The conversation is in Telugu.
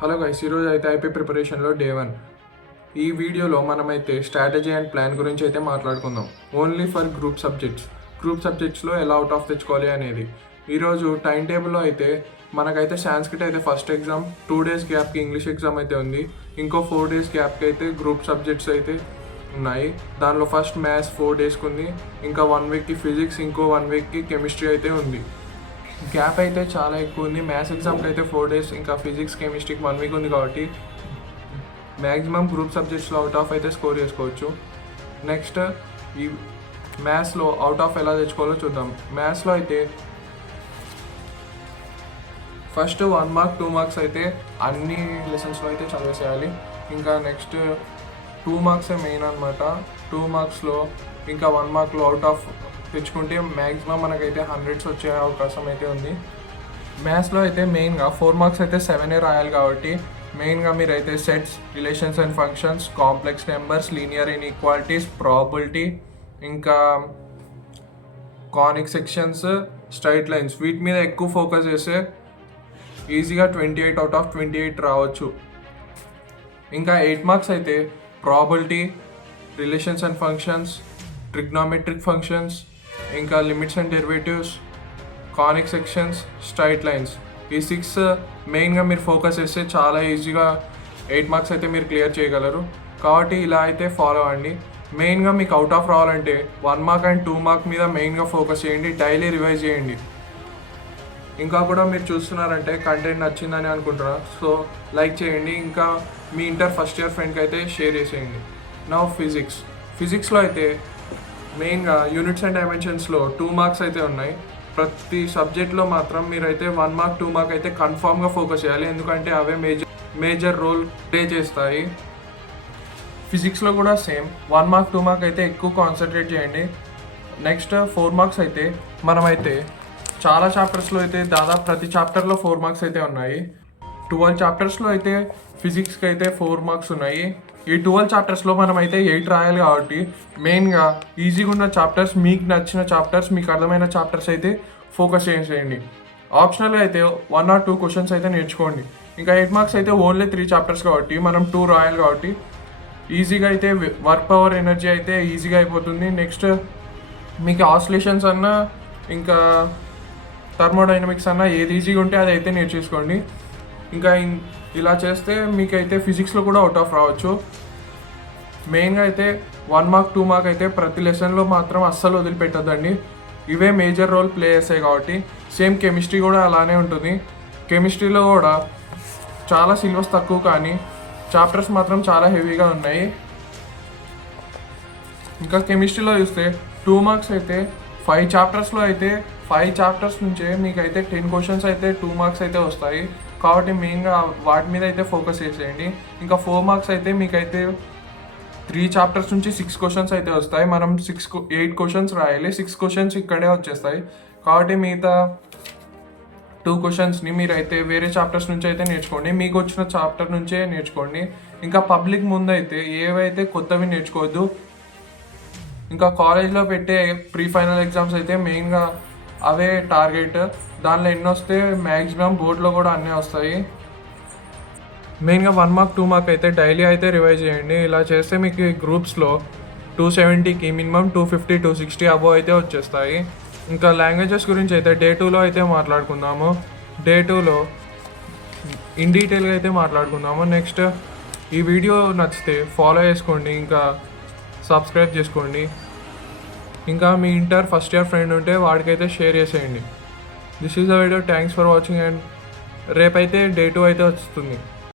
హలో గైస్, ఈరోజు అయితే ఐపీ ప్రిపరేషన్లో డే 1. ఈ వీడియోలో మనమైతే స్ట్రాటజీ అండ్ ప్లాన్ గురించి అయితే మాట్లాడుకుందాం. ఓన్లీ ఫర్ గ్రూప్ సబ్జెక్ట్స్లో ఎలా అవుట్ ఆఫ్ తెచ్చుకోవాలి అనేది. ఈరోజు టైం టేబుల్లో అయితే మనకైతే సాంస్క్రిట్ అయితే ఫస్ట్ ఎగ్జామ్, 2 days గ్యాప్కి ఇంగ్లీష్ ఎగ్జామ్ అయితే ఉంది. ఇంకో 4 days గ్యాప్కి అయితే గ్రూప్ సబ్జెక్ట్స్ అయితే ఉన్నాయి. దానిలో ఫస్ట్ మ్యాథ్స్ 4 daysకి ఉంది, ఇంకా 1 weekకి ఫిజిక్స్, ఇంకో 1 weekకి కెమిస్ట్రీ అయితే ఉంది. గ్యాప్ అయితే చాలా ఎక్కువ ఉంది. మ్యాథ్స్ ఎగ్జామ్కి అయితే 4 days, ఇంకా ఫిజిక్స్ కెమిస్ట్రీకి 1 week ఉంది. కాబట్టి మ్యాక్సిమం గ్రూప్ సబ్జెక్ట్స్లో అవుట్ ఆఫ్ అయితే స్కోర్ చేసుకోవచ్చు. నెక్స్ట్ ఈ మ్యాథ్స్లో అవుట్ ఆఫ్ ఎలా తెచ్చుకోవాలో చూద్దాం. మ్యాథ్స్లో అయితే ఫస్ట్ 1 mark 2 marks అయితే అన్ని లెసన్స్లో అయితే చదివేసేయాలి. ఇంకా నెక్స్ట్ 2 marks మెయిన్ అనమాట. 2 marksలో ఇంకా 1 markలో అవుట్ ఆఫ్ తెచ్చుకుంటే మ్యాక్సిమం మనకైతే 100s వచ్చే అవకాశం అయితే ఉంది. మ్యాథ్స్లో అయితే మెయిన్గా 4 marks అయితే 7 రాయాలి. కాబట్టి మెయిన్గా మీరైతే sets, relations and functions, complex numbers, linear inequalities, probability, ఇంకా కానిక్ సెక్షన్స్, స్ట్రైట్ లైన్స్, వీటి మీద ఎక్కువ ఫోకస్ చేస్తే ఈజీగా 28 out of 28 రావచ్చు. ఇంకా 8 marks అయితే probability, relations and functions, trigonometric functions, ఇంకా limits and derivatives, conic sections, straight lines, ఈ 6 మెయిన్గా మీరు ఫోకస్ చేస్తే చాలా ఈజీగా 8 marks అయితే మీరు క్లియర్ చేయగలరు. కాబట్టి ఇలా అయితే ఫాలో అవ్వండి. మెయిన్గా మీకు అవుట్ ఆఫ్ రావాలంటే 1 mark అండ్ 2 mark మీద మెయిన్గా ఫోకస్ చేయండి. డైలీ రివైజ్ చేయండి. ఇంకా కూడా మీరు చూస్తున్నారంటే కంటెంట్ నచ్చిందని అనుకుంటున్నారు, సో లైక్ చేయండి. ఇంకా మీ ఇంటర్ ఫస్ట్ ఇయర్ ఫ్రెండ్కి అయితే షేర్ చేసేయండి. నా ఫిజిక్స్లో అయితే మెయిన్గా యూనిట్స్ అండ్ డైమెన్షన్స్లో 2 marks అయితే ఉన్నాయి. ప్రతి సబ్జెక్ట్లో మాత్రం మీరైతే 1 mark 2 mark అయితే కన్ఫామ్గా ఫోకస్ చేయాలి, ఎందుకంటే అవే మేజర్ రోల్ ప్లే చేస్తాయి. ఫిజిక్స్లో కూడా సేమ్ 1 mark 2 mark అయితే ఎక్కువ కాన్సన్ట్రేట్ చేయండి. నెక్స్ట్ 4 marks అయితే మనమైతే చాలా చాప్టర్స్లో అయితే దాదాపు ప్రతి చాప్టర్లో 4 marks అయితే ఉన్నాయి. 12 చాప్టర్స్లో అయితే ఫిజిక్స్కి అయితే 4 marks ఉన్నాయి. ఈ 12 చాప్టర్స్లో మనం అయితే 8 రాయాలి. కాబట్టి మెయిన్గా ఈజీగా ఉన్న చాప్టర్స్, మీకు నచ్చిన చాప్టర్స్, మీకు అర్థమైన చాప్టర్స్ అయితే ఫోకస్ చేసేయండి. ఆప్షనల్గా అయితే 1 or 2 questions అయితే నేర్చుకోండి. ఇంకా 8 marks అయితే ఓన్లీ 3 చాప్టర్స్ కాబట్టి మనం 2 రాయాలి. కాబట్టి ఈజీగా అయితే వర్క్ పవర్ ఎనర్జీ అయితే ఈజీగా అయిపోతుంది. నెక్స్ట్ మీకు ఆసిలేషన్స్ అన్నా ఇంకా థర్మోడైనమిక్స్ అన్నా ఏది ఈజీగా ఉంటే అది అయితే నేర్చేసుకోండి. ఇంకా ఇలా చేస్తే మీకైతే ఫిజిక్స్లో కూడా అవుట్ ఆఫ్ రావచ్చు. మెయిన్గా అయితే 1 mark 2 mark అయితే ప్రతి లెసన్లో మాత్రం అస్సలు వదిలిపెట్టద్దండి. ఇవే మేజర్ రోల్ ప్లే చేస్తాయి. కాబట్టి సేమ్ కెమిస్ట్రీ కూడా అలానే ఉంటుంది. కెమిస్ట్రీలో కూడా చాలా సిలబస్ తక్కువ, కానీ చాప్టర్స్ మాత్రం చాలా హెవీగా ఉన్నాయి. ఇంకా కెమిస్ట్రీలో చూస్తే 2 marks అయితే 5 చాప్టర్స్లో అయితే 5 చాప్టర్స్ నుంచే మీకైతే 10 questions అయితే 2 marks అయితే వస్తాయి. కాబట్టి మెయిన్గా వాటి మీద అయితే ఫోకస్ చేసేయండి. ఇంకా 4 marks అయితే మీకైతే 3 చాప్టర్స్ నుంచి 6 questions అయితే వస్తాయి. మనం 8 questions రాయాలి. 6 questions ఇక్కడే వచ్చేస్తాయి. కాబట్టి మిగతా 2 questionsని మీరైతే వేరే చాప్టర్స్ నుంచి అయితే నేర్చుకోండి. మీకు వచ్చిన చాప్టర్ నుంచే నేర్చుకోండి. ఇంకా పబ్లిక్ ముందు అయితే ఏవైతే కొత్తవి నేర్చుకోవద్దు. ఇంకా కాలేజ్లో పెట్టే ప్రీ ఫైనల్ ఎగ్జామ్స్ అయితే మెయిన్గా అవే టార్గెట్. దానిలో ఎన్ని వస్తే మ్యాక్సిమం బోర్డులో కూడా అన్నీ వస్తాయి. మెయిన్గా 1 mark 2 mark అయితే డైలీ అయితే రివైజ్ చేయండి. ఇలా చేస్తే మీకు గ్రూప్స్లో 270కి మినిమం 250 260 అబోవ్ అయితే వచ్చేస్తాయి. ఇంకా లాంగ్వేజెస్ గురించి అయితే డే 2లో అయితే మాట్లాడుకుందాము. డే 2లో ఇన్ డీటెయిల్గా అయితే మాట్లాడుకుందాము. నెక్స్ట్ ఈ వీడియో నచ్చితే ఫాలో చేసుకోండి, ఇంకా సబ్స్క్రైబ్ చేసుకోండి. ఇంకా మీ ఇంటర్ ఫస్ట్ ఇయర్ ఫ్రెండ్ ఉంటే వాడికైతే షేర్ చేసేయండి. This is the video. Thanks for watching. And రేపైతే డే 2 అయితే వస్తుంది.